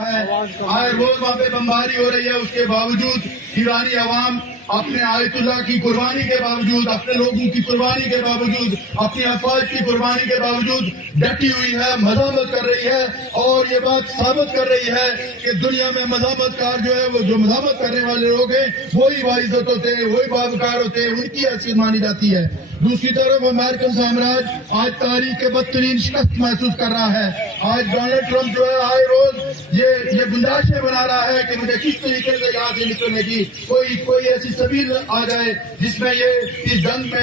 آج روز وہاں پہ بمباری ہو رہی ہے، اس کے باوجود ایرانی عوام اپنے آیت اللہ کی قربانی کے باوجود، اپنے لوگوں کی قربانی کے باوجود، اپنی افواج کی قربانی کے باوجود ڈٹی ہوئی ہے، مزاحمت کر رہی ہے، اور یہ بات ثابت کر رہی ہے کہ دنیا میں مزاحمت کار جو ہے، وہ جو مزاحمت کرنے والے لوگ ہیں وہی باعزت ہوتے ہیں، وہی باوقار ہوتے ہیں، ان کی حیثیت مانی جاتی ہے۔ دوسری طرف امریکن سامراج آج تاریخ کے بدترین شکست محسوس کر رہا ہے۔ آج ڈونلڈ ٹرمپ جو ہے آئے روز یہ گنجائشیں بنا رہا ہے کہ مجھے کس طریقے سے یہاں سے نکلنے کی کوئی ایسی سبیل آ جائے جس میں یہ اس جنگ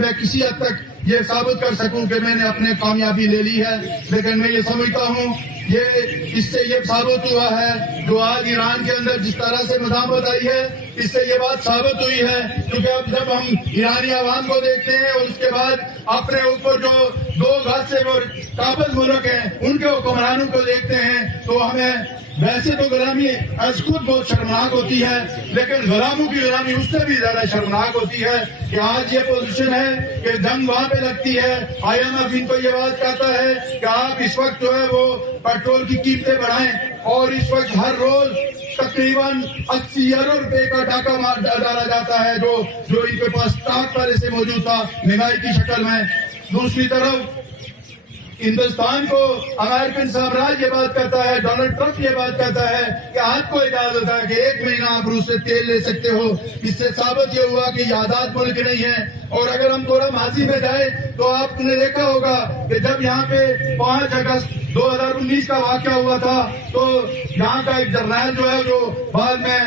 میں کسی حد تک یہ ثابت کر سکوں کہ میں نے اپنے کامیابی لے لی ہے۔ لیکن میں یہ سمجھتا ہوں اس سے یہ ثابت ہوا ہے، جو آج ایران کے اندر جس طرح سے مزاحمت آئی ہے، اس سے یہ بات ثابت ہوئی ہے، کیونکہ اب جب ہم ایرانی عوام کو دیکھتے ہیں اور اس کے بعد اپنے اوپر جو دو غاصب اور قابض ملک ہیں ان کے حکمرانوں کو دیکھتے ہیں تو ہمیں ویسے تو غلامی از خود بہت شرمناک ہوتی ہے، لیکن غلاموں کی غلامی اس سے بھی زیادہ شرمناک ہوتی ہے کہ آج یہ پوزیشن ہے کہ جنگ وہاں پہ لگتی ہے۔ IMF ان کو یہ بات کہتا ہے کہ آپ اس وقت جو ہے وہ پیٹرول کی قیمتیں بڑھائیں، اور اس وقت ہر روز تقریباً 80 ارب روپے کا ڈاکہ ڈالا جاتا ہے جو ان کے پاس اسٹاک پہلے سے موجود تھا مہنگائی کی شکل میں۔ دوسری طرف ہندوستان کو امریکن سامراج یہ بات کہتا ہے، ڈونلڈ ٹرمپ یہ بات کہتا ہے کہ آپ کو اجازت ہے کہ 1 مہینہ آپ روس سے تیل لے سکتے ہو۔ اس سے ثابت یہ ہوا کہ یہ آزاد ملک نہیں ہے۔ اور اگر ہم تھوڑا ماضی میں جائیں تو آپ نے دیکھا ہوگا کہ جب یہاں پہ 5 اگست 2019 کا واقعہ ہوا تھا تو یہاں کا ایک جرنیل جو ہے، جو بعد میں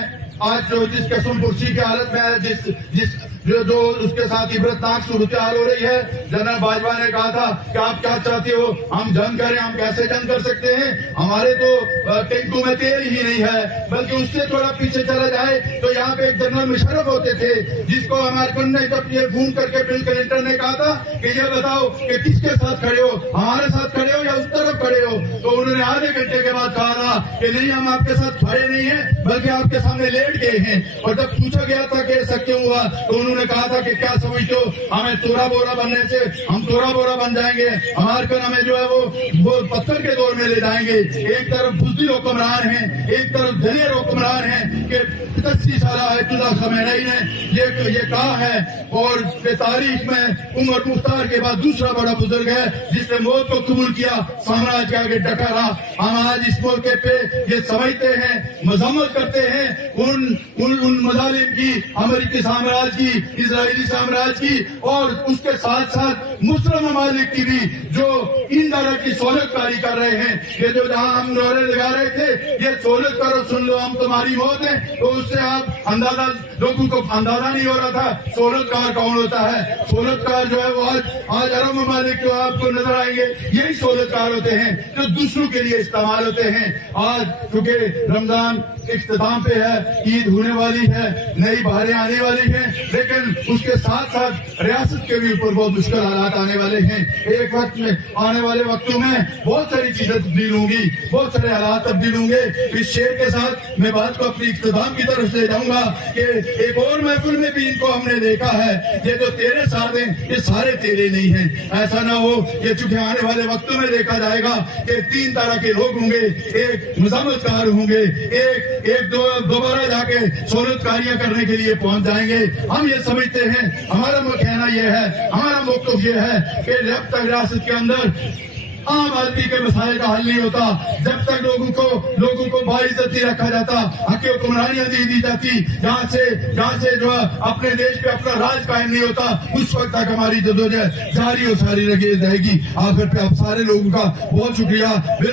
آج جو جس قسم کرسی کی حالت میں ہے، جو اس کے ساتھ عبرتناک صورتحال ہو رہی ہے، جنرل باجوہ نے کہا تھا کہ آپ کیا چاہتے ہو، ہم جنگ کریں، ہم کیسے جنگ کر سکتے ہیں، ہمارے تو ٹینکوں میں تیل ہی نہیں ہے۔ بلکہ اس سے تھوڑا پیچھے چلا جائے تو یہاں پہ ایک جنرل مشرف ہوتے تھے جس کو امریکن نے جب یہ فون کر کے بل کلنٹن نے کہا تھا کہ یہ بتاؤ کہ کس کے ساتھ کھڑے ہو، ہمارے ساتھ کھڑے ہو یا اس طرف کھڑے ہو، تو انہوں نے آدھے گھنٹے کے بعد کہا تھا کہ نہیں، ہم آپ کے ساتھ کھڑے نہیں ہیں بلکہ آپ کے سامنے لیٹ گئے ہیں۔ اور جب پوچھا گیا تھا کہ ایسا کیوں ہوا تو انہوں نے کہا تھا کہ کیا سمجھتے ہو، ہمیں تورا بورا بننے سے ہم تورا بورا بن جائیں گے، امریکن ہمیں جو ہے وہ پتھر کے دور میں لے جائیں گے۔ ایک طرف بزدل حکمران ہیں، ایک طرف دلیر حکمران ہیں کہ 85 سالہ آیت اللہ خمینی نے یہ کہا ہے، اور تاریخ میں عمر مختار کے بعد دوسرا بڑا بزرگ ہے جس نے موت کو قبول کیا، سامراج کے آگے ڈٹا رہا۔ ہم آج اس موقع پہ یہ سمجھتے ہیں، مذمت کرتے ہیں ان مظالم کی، امریکی سامراج کی، اسرائیلی سامراج کی، اور اس کے ساتھ ساتھ مسلم ممالک کی بھی جو ان طرح کی سہولت کاری کر رہے ہیں۔ یہ جو جہاں ہم نعرے لگا رہے تھے، یہ سہولت کرو، سن لو، ہم تمہاری موت ہیں، تو اس سے آپ اندازہ، لوگوں کو اندازہ نہیں ہو رہا تھا سہولت کار کون ہوتا ہے۔ سہولت کار جو ہے وہ آج عرب ممالک جو آپ کو نظر آئیں گے، یہی سہولت کار ہوتے ہیں جو دوسروں کے لیے استعمال ہوتے ہیں۔ آج چونکہ رمضان اختتام پہ ہے، عید ہونے والی ہے، نئی بہاریں آنے والی ہیں، لیکن اس کے ساتھ ساتھ ریاست کے بھی اوپر بہت مشکل حالات آنے والے ہیں۔ ایک وقت میں آنے والے وقتوں میں بہت ساری چیزیں تبدیل ہوں گی، بہت سارے حالات تبدیل ہوں گے۔ اس شعر کے ساتھ میں بات کو اپنی اختتام کی طرف لے جاؤں گا کہ ایک اور محفل میں بھی ان کو ہم نے دیکھا ہے، یہ جو تیرے ساتھ ہیں یہ سارے تیرے نہیں ہیں۔ ایسا نہ ہو یہ چونکہ آنے والے وقتوں میں دیکھا جائے گا کہ 3 طرح کے لوگ ہوں گے، ایک مزاحمت کار ہوں گے، ایک دوبارہ جا کے سہولت کاریاں کرنے کے لیے پہنچ جائیں گے۔ ہم یہ سمجھتے ہیں، ہمارا کہنا یہ ہے، ہمارا موقف یہ ہے کہ جب تک ریاست کے اندر عام آدمی کے مسائل کا حل نہیں ہوتا، جب تک لوگوں کو باعزت نہیں رکھا جاتا، حق حکمرانیاں نہیں دی جاتی، جہاں سے جو اپنے دیش پہ اپنا راج قائم نہیں ہوتا، اس وقت تک ہماری جدوجہد جاری و ساری رہے گی۔ آخر پہ آپ سارے لوگوں کا بہت شکریہ۔